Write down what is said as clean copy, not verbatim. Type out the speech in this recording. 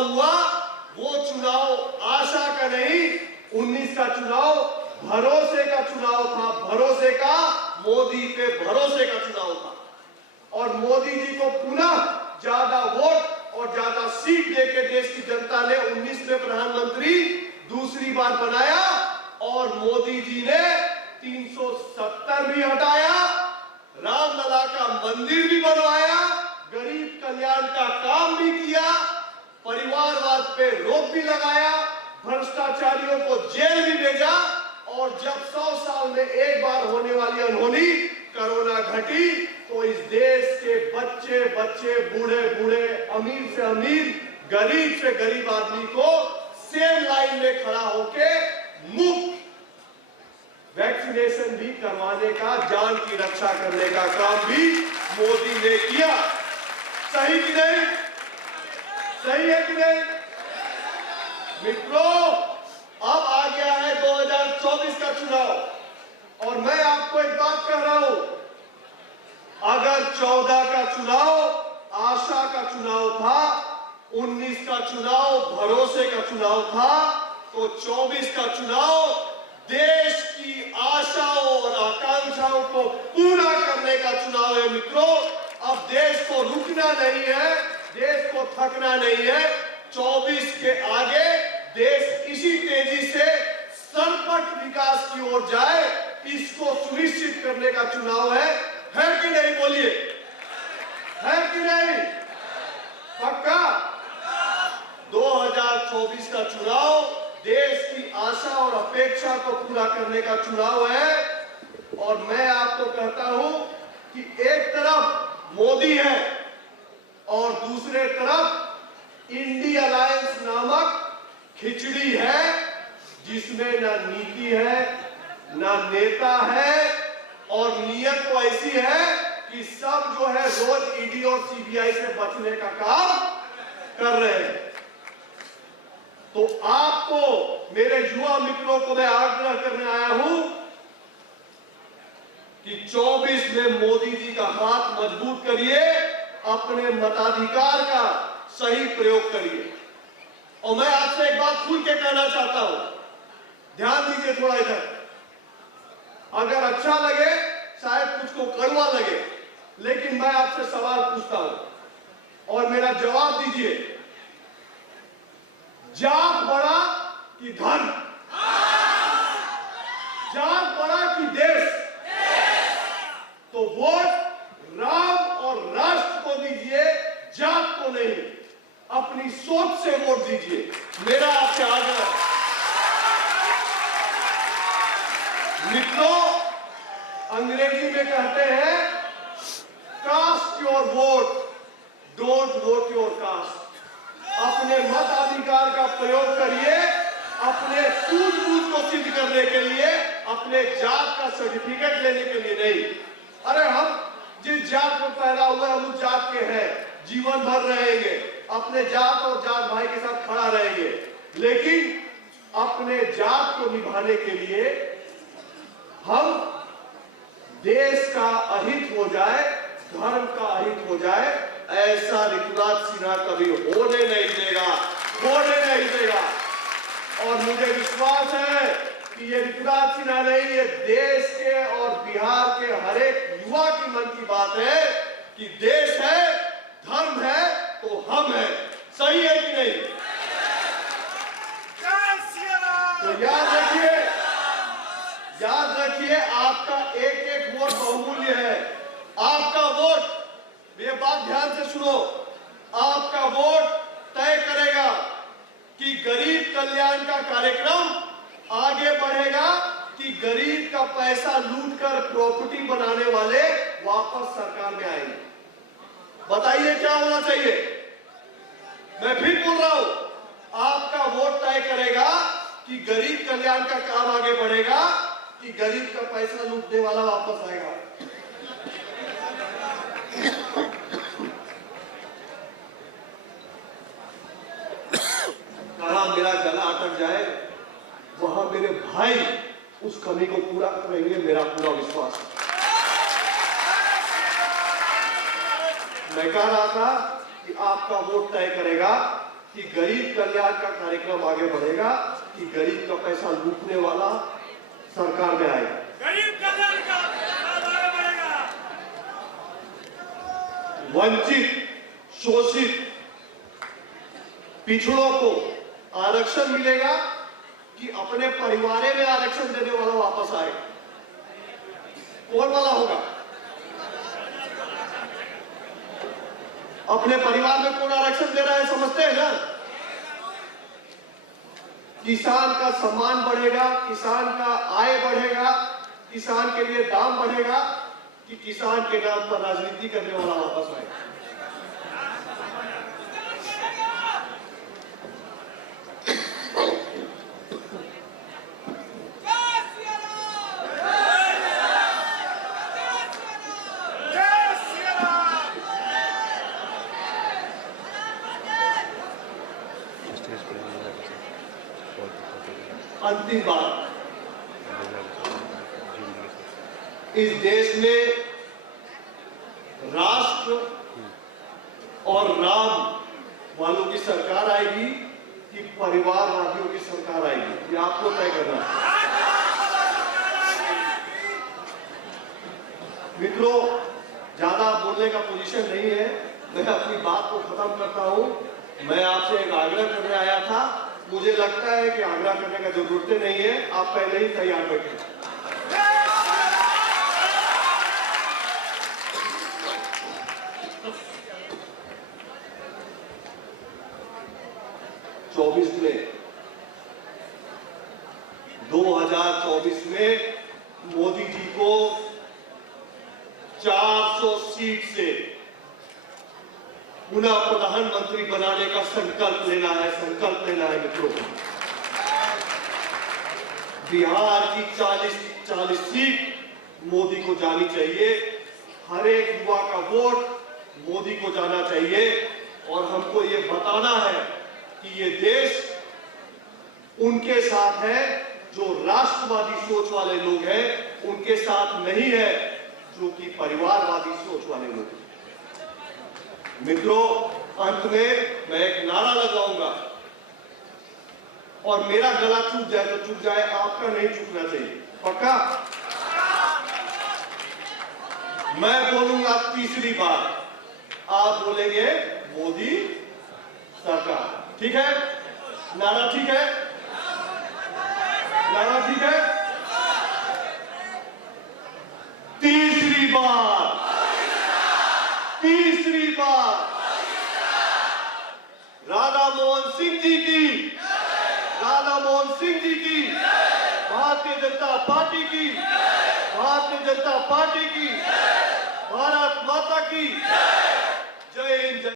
चुनाव हुआ वो चुनाव आशा का नहीं, 19 का चुनाव भरोसे का चुनाव था। भरोसे का, मोदी पे भरोसे का चुनाव था। और मोदी जी को पुनः ज्यादा वोट और ज्यादा सीट देके देश की जनता ने 19 में प्रधानमंत्री दूसरी बार बनाया। और मोदी जी ने 370 भी हटाया, रामलला का मंदिर भी बनवाया, गरीब कल्याण का काम भी किया, परिवारवाद पे रोक भी लगाया, भ्रष्टाचारियों को जेल भी भेजा। और जब 100 साल में एक बार होने वाली अनहोनी कोरोना घटी तो इस देश के बच्चे बच्चे, बूढ़े बूढ़े, अमीर से अमीर, गरीब से गरीब आदमी को सेम लाइन में खड़ा होके मुफ्त वैक्सीनेशन भी करवाने का, जान की रक्षा करने का काम भी मोदी ने किया। सही कि नहीं? सही है कि नहीं? मित्रों, अब आ गया है 2024 का चुनाव और मैं आपको एक बात कह रहा हूं, अगर 14 का चुनाव आशा का चुनाव था, 19 का चुनाव भरोसे का चुनाव था, तो 24 का चुनाव देश की आशाओं और आकांक्षाओं को पूरा करने का चुनाव है। मित्रों, अब देश को रुकना नहीं है, देश को थकना नहीं है। 24 के आगे देश इसी तेजी से सरपट विकास की ओर जाए, इसको सुनिश्चित करने का चुनाव है कि नहीं? बोलिए, है कि नहीं? पक्का? 2024 का चुनाव देश की आशा और अपेक्षा को पूरा करने का चुनाव है। और मैं आपको कहता हूं कि एक तरफ मोदी है और दूसरे तरफ इंडी अलायंस नामक खिचड़ी है, जिसमें ना नीति है, ना नेता है, और नीयत तो ऐसी है कि सब जो है रोज ईडी और सीबीआई से बचने का काम कर रहे हैं। तो आपको, मेरे युवा मित्रों को मैं आग्रह करने आया हूं कि 24 में मोदी जी का हाथ मजबूत करिए, अपने मताधिकार का सही प्रयोग करिए। और मैं आपसे एक बात खुल के कहना चाहता हूं, ध्यान दीजिए थोड़ा इधर। अगर अच्छा लगे, शायद कुछ को कड़वा लगे, लेकिन मैं आपसे सवाल पूछता हूं और मेरा जवाब दीजिए। जात बड़ा कि धन? जात बड़ा कि देश? तो वोट राम और राष्ट्र को दीजिए, जात को नहीं। अपनी सोच से वोट दीजिए, मेरा आपसे आग्रह है। मित्रों, अंग्रेजी में कहते हैं cast your vote, don't vote your caste. अपने मताधिकार का प्रयोग करिए, अपने सूझबूझ को सिद्ध करने के लिए, अपने जात का सर्टिफिकेट लेने के लिए नहीं। अरे हम जिस जात में पैदा हुए हम उस जात के हैं, जीवन भर रहेंगे, अपने जात और जात भाई के साथ खड़ा रहेंगे, लेकिन अपने जात को निभाने के लिए हम देश का अहित हो जाए, धर्म का अहित हो जाए, ऐसा ऋतुराज सिन्हा कभी होने नहीं देगा, होने नहीं देगा। और मुझे विश्वास है कि ये ऋतुराज सिन्हा नहीं, ये देश के और बिहार के हर एक युवा की मन की बात है कि देश है, धर्म है तो हम हैं। सही है कि नहीं? तो याद रखिए, याद रखिए, आपका एक एक वोट बहुमूल्य है। आपका वोट, ये बात ध्यान से सुनो, आपका वोट तय करेगा कि गरीब कल्याण का कार्यक्रम आगे बढ़ेगा कि गरीब का पैसा लूटकर प्रॉपर्टी बनाने वाले वापस सरकार में आएंगे। बताइए क्या होना चाहिए? मैं फिर बोल रहा हूं, आपका वोट तय करेगा कि गरीब कल्याण का काम आगे बढ़ेगा कि गरीब का पैसा लूटने वाला वापस आएगा। कहा मेरा गला अटक जाए, वहां मेरे भाई उस कमी को पूरा करेंगे, मेरा पूरा विश्वास है। मैं कह रहा था कि आपका वोट तय करेगा कि गरीब कल्याण का कार्यक्रम आगे बढ़ेगा, कि गरीब का पैसा लूटने वाला सरकार में आएगा। गरीब कल्याण का आगे बढ़ेगा। वंचित, शोषित, पिछड़ों को आरक्षण मिलेगा कि अपने परिवार में आरक्षण देने वाला वापस आएगा? कौन वाला होगा? अपने परिवार में कौन आरक्षण दे रहा है, समझते हैं ना? किसान का सम्मान बढ़ेगा, किसान का आय बढ़ेगा, किसान के लिए दाम बढ़ेगा, कि किसान के नाम पर राजनीति करने वाला वापस आएगा? अंतिम बात, इस देश में राष्ट्र और राम वालों की सरकार आएगी कि परिवारवादियों की सरकार आएगी, ये आपको तय करना है। मित्रों, ज्यादा बोलने का पोजीशन नहीं है, मैं अपनी बात को खत्म करता हूं। मैं आपसे एक आग्रह करने आया था, मुझे लगता है कि आग्रह करने का जरूरत नहीं है, आप पहले ही तैयार बैठे। में 2024 में मोदी जी को 400 सीट से पुनः प्रधानमंत्री बनाने का संकल्प लेना है मित्रों। बिहार की 40 सीट मोदी को जानी चाहिए, हर एक युवा का वोट मोदी को जाना चाहिए, और हमको ये बताना है कि ये देश उनके साथ है जो राष्ट्रवादी सोच वाले लोग हैं, उनके साथ नहीं है जो कि परिवारवादी सोच वाले लोग हैं। मित्रों, अंत में मैं एक नारा लगाऊंगा, और मेरा गला चूक जाए तो चूक जाए, आपका नहीं चूकना चाहिए, पक्का? मैं बोलूंगा तीसरी बार, आप बोलेंगे मोदी सरकार। ठीक है? नारा ठीक है? नारा ठीक है? तीसरी बार राधा मोहन सिंह जी की, भारतीय जनता पार्टी की, भारत माता की